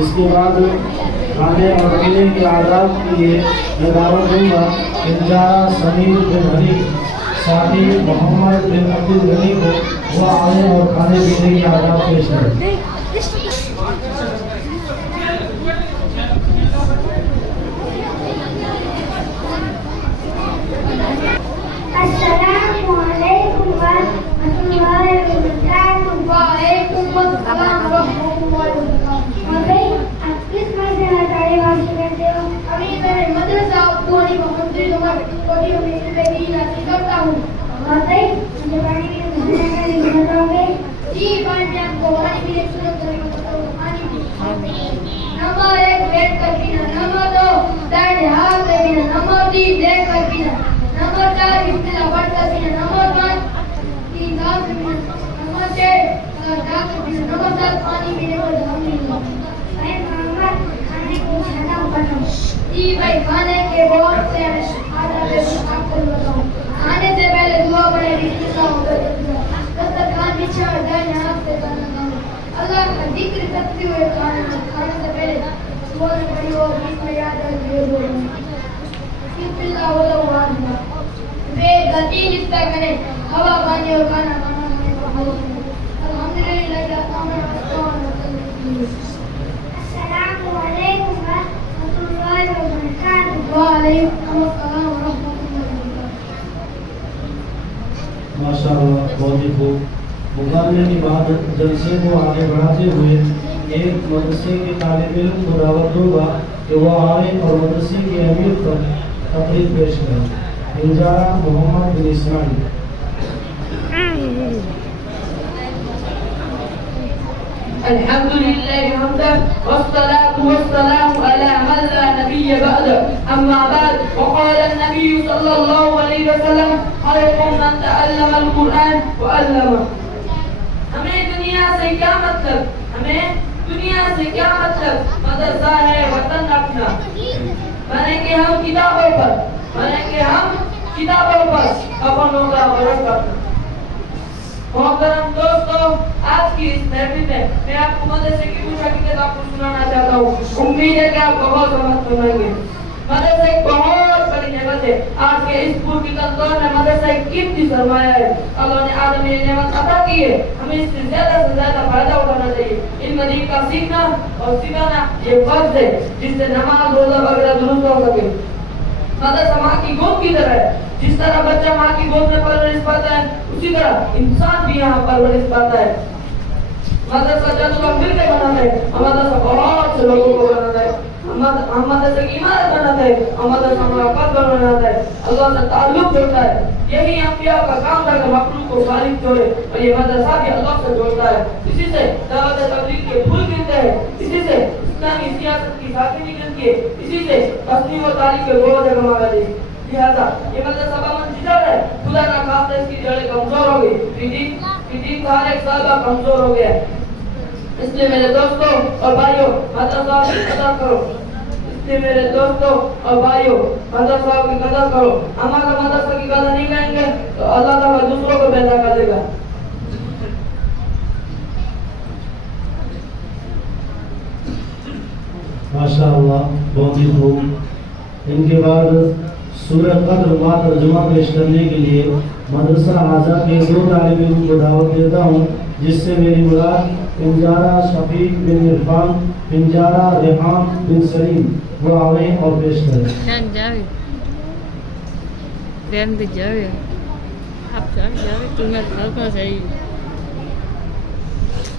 اس کے بعد کھانے اور پینے کے آداب کے لیے میں دعوت دوں گا انجارہ سمیر بن حنیف صاحب محمد بن عبد الغنی کو وہ آئیں اور کھانے پینے کے آداب پیش کریں. السلام علیکم ورحمۃ اللہ وبرکاتہ. وعلیکم السلام ورحمۃ اللہ وبرکاتہ. آپ کس مدرسے میں تعلیم حاصل کرتے ہو؟ ابھی میں مدرسہ پوری محمد عمر کوٹھی میں زندگی حاصل کرتا ہوں. مجھے پانی کی دوسرے کا لکھ بتاؤ گے؟ جی بھائی میں آپ کو پانی پینے کی صورت طریقہ بتاؤں. پانی نمبر 1 بیٹھ کر پینا. نمبر 2 دائیں ہاتھ سے پینا. نمبر 3 دیکھ کر پینا. نمبر 4 بسم اللہ پڑھ کر پینا. نمبر 5 دال سے پینا. نمبر 6 ڈال کر پینا. نمبر 7 پانی پینے کو الحمدللہ. بھائی محمد کھانے کو کھانا بتاؤ. جی بھائی کھانے کے بہت سے آداب ہیں آپ کو بتاؤں. کھانے سے پہلے دعا پڑھے بسم اللہ دسترخوان بچھا اور دائیں ہاتھ سے کھانا کھاؤ. اللہ کا ذکر کرتے ہوئے کھانے سے پہلے دعا پڑھی اور بیچ میں یاد رکھیے بسم اللہ واللہ بے گتی رشتہ کریں ہوا پانی اور کھانا الحمدللہ السلام علیکم ورحمۃ اللہ وبرکاتہ. وعلیکم السلام ورحمۃ اللہ وبرکاتہ. ماشاء اللہ بہت ہی خوب. مقابلے کے بعد جلسے کو آگے بڑھاتے ہوئے ایک مدرسے کے طالب علم کو دعوت دوں گا کہ وہ آئے اور مدرسے کی اہمیت پر تقریر پیش کریں. انجارہ محمد بن اسماعیل. الحمد لله حمدا والصلاة والسلام على من لا نبي بعده. أما بعد وقال النبي صلى الله عليه وسلم خيركم من تعلم القرآن وعلمه. ہمیں دنیا سے کیا مطلب؟ مدرسہ ہے وطن اپنا. بنے کہ ہم کتابوں پر اپنوں کا غرض کرنا. محترم دوستو آج کی اس محفل میں میں آپ کو مدرسے کی کچھ حقیقت آپ کو سنانا چاہتا ہوں. امید ہے کہ آپ بہت سمجھ سنیں گے. مدرسہ ایک بہت بڑی نعمت ہے. آج کے اس پور کی دور میں مدرسہ ایک قیمتی سرمایہ ہے. اللہ نے آدم نے نعمت عطا کی ہے. ہمیں اس سے زیادہ فائدہ اٹھانا چاہیے. علم دین کا سیکھنا اور سکھانا یہ فرض ہے جس سے نماز روزہ وغیرہ درست ہو سکے. مدرسہ ماں کی گود کی طرح ہے. جس طرح بچہ ماں کی گود میں پرورش پاتا ہے اسی طرح انسان بھی یہاں پرورش پاتا ہے. مدرسہ جب لوگ مل کے بناتا ہے مدرسہ بہت سے لوگوں کو بناتا ہے. ہم مدرسے کی عمارت بناتا ہے. ہم مدرسہ ہمارا قد بناتا ہے. اللہ سے تعلق جوڑتا ہے. یہی انبیاء کا کام تھا کہ مخلوق کو خالق جوڑے اور یہ مدرسہ بھی اللہ سے جوڑتا ہے. اسی سے دعوت تبلیغ کے پھول گرتے ہیں. اسی سے اسلامی سیاست کی ساکھی نکلتی ہے. اسی سے تصنیف و تاریخ کے گوہر جگمگا ہے. لہذا یہ مدرسہ منجر ہے. خدا کا خاصہ اس کی جڑیں کمزور ہو گئی. فیدی کا ہر ایک سالہ کمزور ہو گیا. اس لیے میرے دوستوں اور بھائیوں مدرسہ کی قدر کرو. مدرسہ کی قدر کرو. ہم اگر مدرسہ کی قدر نہیں کریں گے تو اللہ تعالیٰ دوسروں کو پیدا کر دے گا. ماشاء اللہ بہت ہی خوب. ان کے بعد سورہ قدر کا ترجمہ پیش کرنے کے لیے مدرسہ اعزا کے 2 طالب علم کو دعوت دیتا ہوں جس سے میری مراد انجارہ شفیق بن عرفان انجارہ ریحان بن سلیم وہ آئیں اور پیش کریں.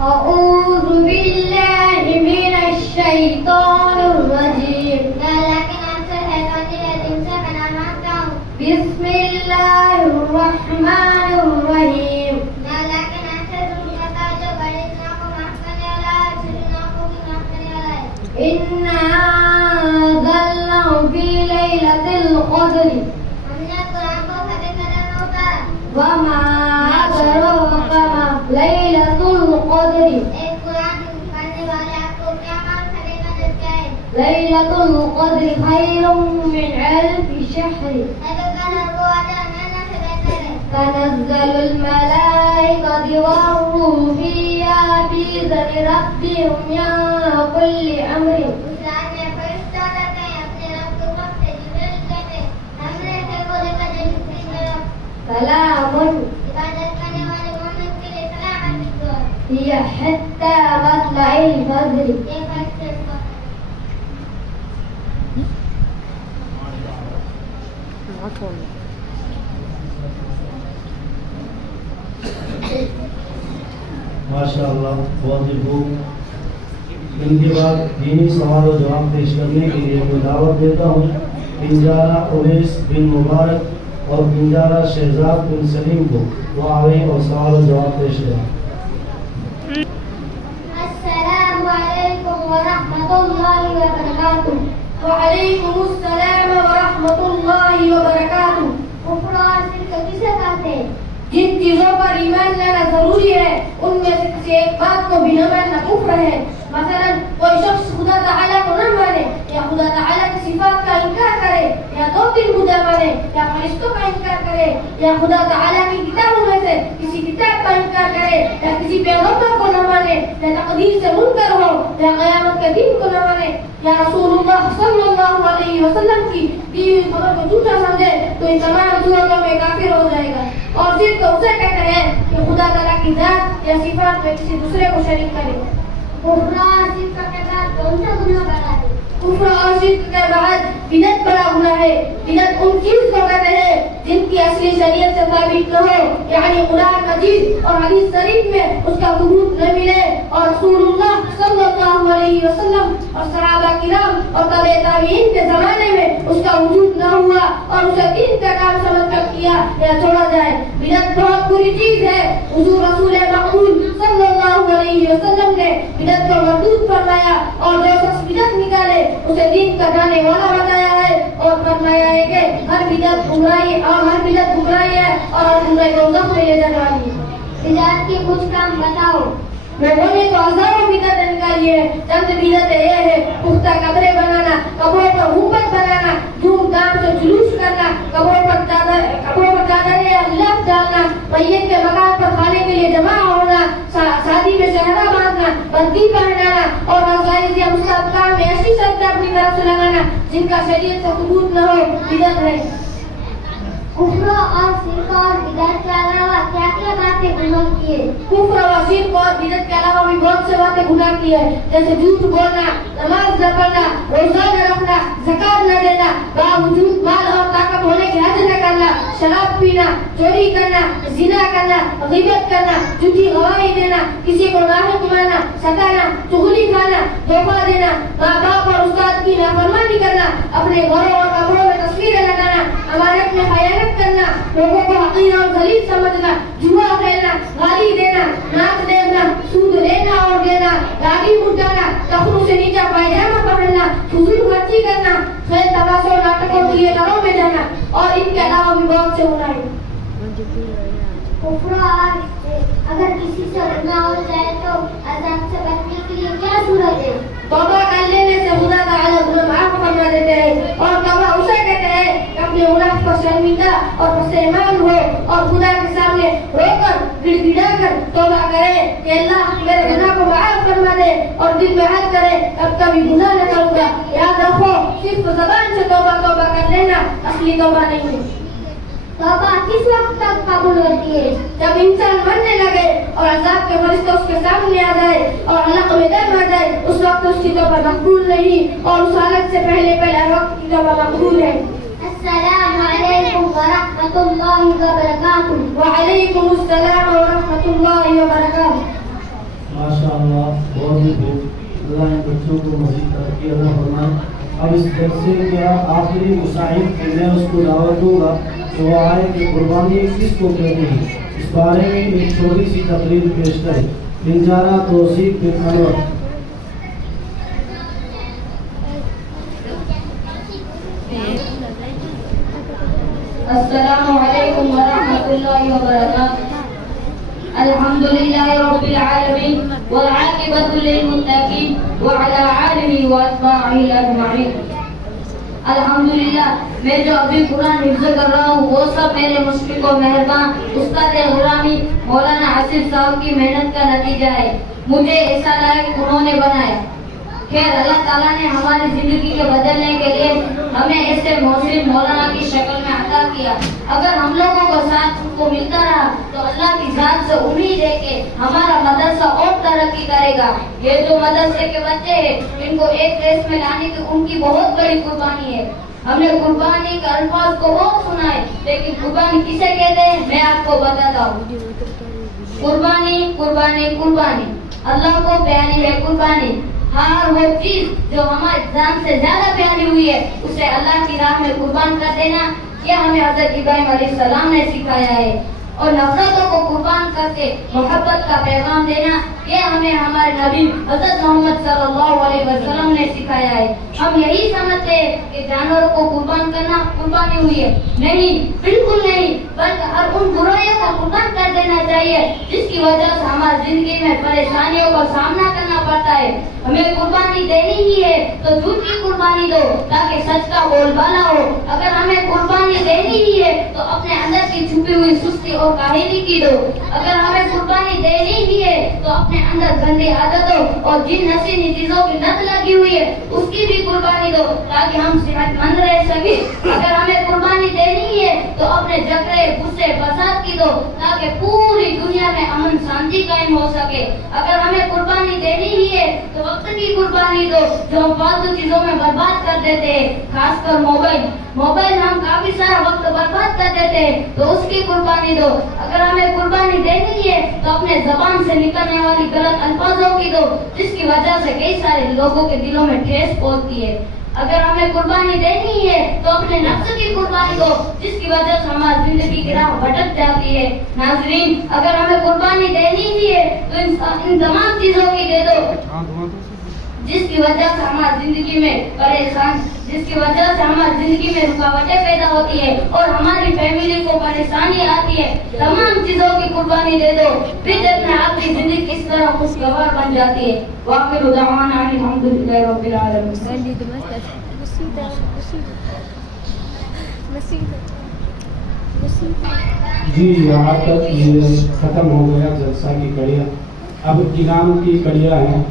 أعوذ بالله من الشيطان الرجيم. بسم الله الرحمن الرحيم. إنا أنزلناه في ليلة القدر وما أدراك ما ليلة القدر. ليلة القدر خير من 1000 شهر. تنزل الملائكة والروح فيها بإذن ربهم من كل أمر. اس رات میں فرشتہ کرتے ہیں اپنے رب کے حکم سے جبریل کہتے ہیں ہمیں سے وہ لے کر جائیں دوسری طرف. سلام عبادت کرنے والے مومن کے لیے سلامت کی دعا. هي حتى مطلع الفجر. یہ فرشتے کو ماشاء اللہ بہت ہی خوب. ان کے بعد دینی سوال و جواب پیش کرنے کے لیے میں دعوت دیتا ہوں پنجارہ اویس بن مبارک اور پنجارہ شہزاد بن سلیم کو وہ آئیں اور سوال و جواب پیش کریں. السلام علیکم ورحمۃ اللہ وبرکاتہ. وعليكم السلام ورحمة الله وبركاته. کفر اور شرک کسے کہتے ہیں؟ جن چیزوں پر ایمان لانا ضروری ہے ان میں سے کسی ایک بات کو بھی نہ ماننا کفر ہے. مثلا کوئی شخص خدا تعالیٰ کو نہ مانے یا خدا تعالیٰ کی صفات کا انکار کرے یا دو تین خدا مانے یا فرشتوں کا انکار کرے یا خدا تعالیٰ کی کتابوں میں سے کسی کتاب کا انکار کرے یا کسی پیغمبر کو نہ مانے یا تقدیر سے منکر ہو یا قیامت کے دن کو نہ مانے یا رسول اللہ صلی اللہ علیہ وسلم کی دی ہوئی خبر کو جھوٹا سمجھے تو ان تمام صورتوں میں کافر ہو جائے گا. اور صرف تو اسے کہتے ہیں کہ خدا تعالیٰ کی ذات یا صفات میں کسی دوسرے کو شریک کرے. کفر اور شرک کے بعد کون سا گناہ بڑا ہے؟ کفر اور شرک کے بعد بدعت بڑا گناہ ہے. بدعت ان چیز کو کہتے ہیں جن کی اصلی شریعت سے ثابت نہ ہو یعنی قرآن مجید اور حدیث شریف میں اس کا ثبوت نہ ملے اور رسول اللہ صلی اللہ علیہ وسلم اور صحابہ کرام اور تابع تابعین کے زمانے میں اس کا وجود نہ ہوا اور اسے دین کا کام سمجھ کر کیا یا چھوڑا جائے. بدعت بہت بری چیز ہے. حضور رسول مقبول صلی اللہ علیہ وسلم نے بدعت کو مردود فرمایا اور جو شخص بدعت نکالے اسے دین کا جانے والا بتایا ہے اور فرمایا ہے کہ ہر بدعت گمراہی اور ہر بدعت گمراہی ہے اور ہر گمراہی دوزخ میں لے جانے والی ہے. بدعت کے کچھ کام بتاؤ. لوگوں نے تو ہزاروں بدعتیں نکالی ہے. چند بدعتیں یہ ہے پختہ قبریں بنانا, قبروں پر گنبد بنانا, دھوم دھام سے جلوس کرنا, قبروں پر چادر یا غلاف ڈالنا, میت کے مکان پر کھانے کے لیے جمع ہونا, شادی میں صحرا باندھنا, بندی پہنانا اور غائز یا مستحب کام میں ایسی شرطیں اپنی طرف سے لگانا جن کا شریعت سے ثبوت نہ ہو بدعت ہے. کفر اور شرک اور بدعت کے علاوہ کیا کیا باتیں گناہ کی ہے؟ کفر و شرک اور بدعت کے علاوہ بھی بہت سے باتیں گناہ کی ہے جیسے جھوٹ بولنا, نماز نہ پڑھنا, روزہ نہ رکھنا, زکات نہ دینا, باوجود مال اور طاقت ہونے کے حج نہ کرنا, شراب پینا, چوری کرنا, زنا کرنا, غیبت کرنا, جھوٹی گواہی دینا, کسی کو ناحق مارنا, ستانا, چغلی کھانا, دھوکہ دینا, ماں باپ اور استاد کی نافرمانی کرنا, اپنے گھروں اور کمروں میں تصویریں لگانا, امانت میں خیانت کرنا, لوگوں کو حقیر اور ذلیل سمجھنا, جوا کھیلنا, گالی دینا, ناچ دیکھنا, سود لینا اور دینا, داڑھی مڈانا, ٹخنوں سے نیچا پائجامہ پہننا, فضول خرچی کرنا, کھیل تماشوں ناٹکوں کے لیے گھروں میں جانا اور ان کے علاوہ بھی بہت سے گناہ ہیں. کفر اور اگر کسی سے گناہ ہو جائے تو عذاب سے بچنے کے لیے کیا صورت ہے؟ توبہ کر لینے سے خدا تعالیٰ گناہ معاف فرما دیتے ہیں اور توبہ اسے کہتے ہیں کہ اپنے گناہ پر شرمندہ اور پشیمان ہو اور خدا کے سامنے رو کر گڑ گڑا کر توبہ کرے کہ اللہ میرے گناہ کو معاف فرما دے اور دل میں عہد کرے اب کبھی گناہ نہ کروں گا. یاد رکھو صرف زبان سے توبہ کر لینا اصلی توبہ نہیں ہے. توبہ کس وقت تک قبول ہوتی ہے؟ جب انسان مرنے لگے اور عذاب کے فرشتے اس کے سامنے آ جائے اور حلق میں دم آ جائے اس وقت اس کی توبہ مقبول نہیں اور اس حالت سے پہلے ہر وقت کی توبہ مقبول ہے. السلام علیکم ورحمۃ اللہ وبرکاتہ. وعلیکم السلام ورحمۃ اللہ وبرکاتہ. ماشاء اللہ بہت ہی خوب. اللہ ان بچوں کو مزید ترقی عطا فرمائے. اب اس جلسے کا آخری مصاحب کہ میں اس کو دعوت دوں گا کہ وہ آئے کہ قربانی کس کو کہتے ہیں اس بارے میں ایک چھوٹی سی تقریر پیش کرے. بنجارہ توصیف بن انور. السلام علیکم ورحمۃ اللہ وبرکاتہ. الحمد للہ رب العالمین والعاقبۃ للمتقین وعلی آلہ واتباعہ اجمعین. الحمدللہ میں جو ابھی قرآن حفظ کر رہا ہوں وہ سب میرے مشفق و مہربان استاد غرامی مولانا آصف صاحب کی محنت کا نتیجہ ہے. مجھے ایسا لائق انہوں نے بنایا. خیر اللہ تعالیٰ نے ہماری زندگی کے بدلنے کے لیے ہمیں ایسے محسن مولانا کی شکل میں عطا کیا. اگر ہم لوگوں کو ساتھ ان کو ملتا رہا تو اللہ کی ذات سے امید ہے کہ ہمارا مدرسہ اور ترقی کرے گا. یہ جو مدرسے کے بچے ہیں ان کو ایک ریس میں لانے کی ان کی بہت بڑی قربانی ہے. ہم نے قربانی کے الفاظ کو بہت سنا ہے لیکن قربانی کسے کہتے ہیں میں آپ کو بتاتا ہوں. قربانی قربانی قربانی اللہ کو پیاری ہے قربانی. ہر وہ چیز جو ہمارے جان سے زیادہ پیاری ہوئی ہے اسے اللہ کی راہ میں قربان کر دینا یہ ہمیں حضرت ابراہیم علیہ السلام نے سکھایا ہے. اور نفرتوں کو قربان کر کے محبت کا پیغام دینا یہ ہمیں ہمارے نبی حضرت محمد صلی اللہ علیہ وسلم نے سکھایا ہے. ہم یہی سمجھتے ہیں کہ جانوروں کو قربان کرنا قربانی ہوئی ہے. نہیں, بالکل نہیں, بلکہ ہر ان برائیوں کو قربان کر دینا چاہیے جس کی وجہ سے ہماری زندگی میں پریشانیوں کا سامنا کرنا پڑتا ہے. ہمیں قربانی دینی ہی ہے تو جھوٹ کی قربانی دو تاکہ سچ کا بول بالا ہو. اگر ہمیں قربانی دینی ہی ہے تو اپنے اندر کی چھپی ہوئی سستی اور کاہلی کی دو. اگر ہمیں قربانی دینی ہی ہے تو اپنے اندر گندی عادتوں اور جن حسین چیزوں کی لت لگی ہوئی ہے اس کی بھی قربانی دو تاکہ ہم صحت مند رہ سکیں. اگر ہمیں قربانی دینی ہی ہے تو اپنے جھگڑے غصے فساد کی دو تاکہ پوری دنیا میں امن شانتی قائم ہو سکے. اگر ہمیں قربانی دینی ہی ہے تو وقت کی قربانی دو جو ہم فالتو چیزوں میں برباد کر دیتے ہیں, خاص کر موبائل ہم کافی سارا وقت برباد کر دیتے ہیں تو اس کی قربانی دو. اگر ہمیں قربانی دینی ہے تو اپنے زبان سے نکلنے والی غلط الفاظوں کی دو جس کی وجہ سے کئی سارے لوگوں کے دلوں میں ٹھیس پہنچتی ہے. اگر ہمیں قربانی دینی ہے تو اپنے نفس کی قربانی دو جس کی وجہ سے ہماری زندگی کی راہ بھٹک جاتی ہے. ناظرین, اگر ہمیں قربانی دینی ہی ہے تو ان تمام چیزوں کی دے دو جس کی وجہ سے ہماری زندگی میں رکاوٹیں پیدا ہوتی ہے اور ہماری فیملی کو پریشانی آتی ہے. تمام چیزوں کی قربانی دے دو پھر دیکھنا آپ کی زندگی کس طرح خوشگوار بن جاتی ہے. وآخر دعوانا الحمدللہ رب العالمین. جی یہاں تک یہ ختم ہو گیا جلسہ کی کڑیاں. اب انعام کی کڑیاں ہیں.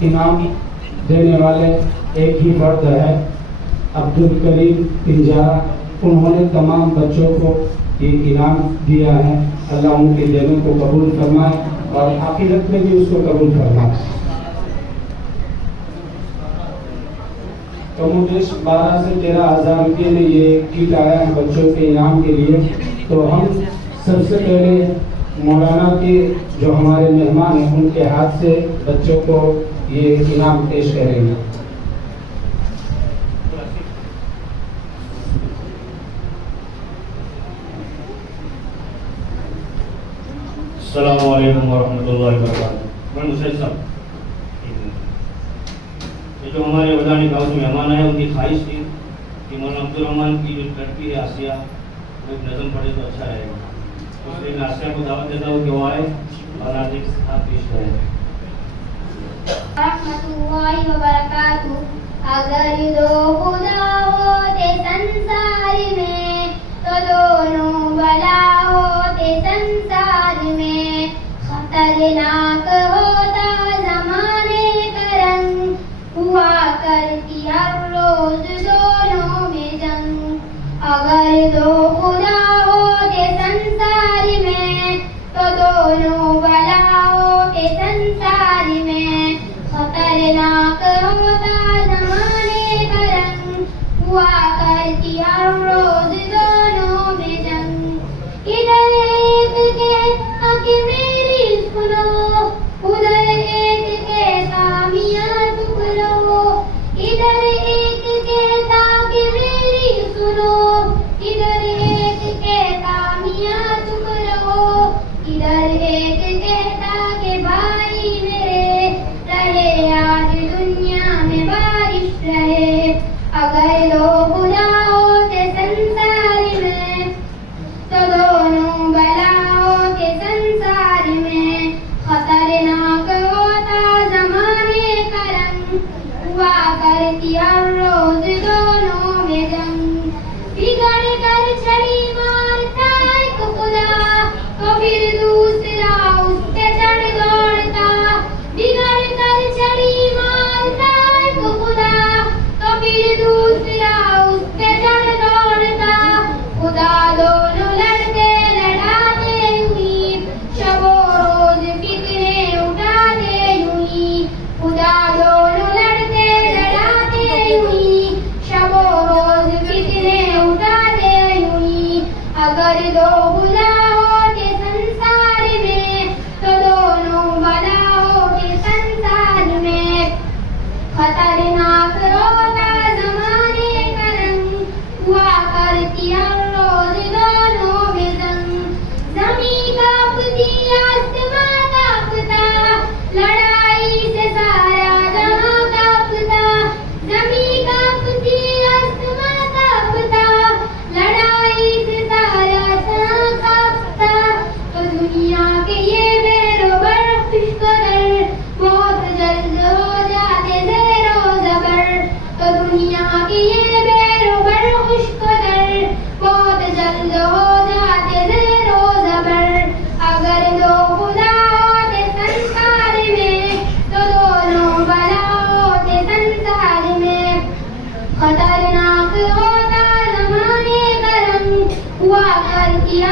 انعام دینے والے ایک ہی فرد ہے عبدالکریم پنجارہ. انہوں نے تمام بچوں کو یہ انعام دیا ہے. اللہ ان کے دینوں کو قبول فرمائے اور آخرت میں بھی اس کو قبول فرمائے. کموبیش 12 سے 13,000 روپئے میں یہ کٹ آیا ہے بچوں کے انعام کے لیے. تو ہم سب سے پہلے مولانا کے جو ہمارے مہمان ہیں ان کے ہاتھ سے بچوں کو یہ انعام پیش کریں گے. السلام علیکم ورحمۃ اللہ وبرکاتہ. میں مسعد صاحب یہ جو ہمارے ودانی ہاؤس میں مہمان آئے ان کی خواہش تھی کہ مولانا عبدالرحمان کی جو لڑکی ہے آسیہ وہ ایک نظم پڑھے تو اچھا رہے گا. اس لیے میں آسیہ کو دعوت دیتا ہوں کہ وہ آئے اور ناظرین کے ساتھ پیش کریں. رحمت اللہ وبرکاتہ. اگر دو خدا ہوتے سنسار میں تو دونوں بلا ہوتے سنسار میں. خطرناک ہوتا زمانے کا رنگ ہوا کرتی ہر روز دونوں میں جنگ. اگر دو خدا ہوتے سنسار میں تو دونوں بلا ہوتے سنسار میں. خطرناک ہوتا زمانے کا رنگ ہوا کرتی ہر روز دونوں میں جنگ. ادھر ایک کہتا کہ میری سنو ادھر ایک کہتا میاں ٹکڑو. ادھر ایک کہتا کہ میری سنو ادھر خطرناک ہوتا زمانے کا رنگ ہوا کر کی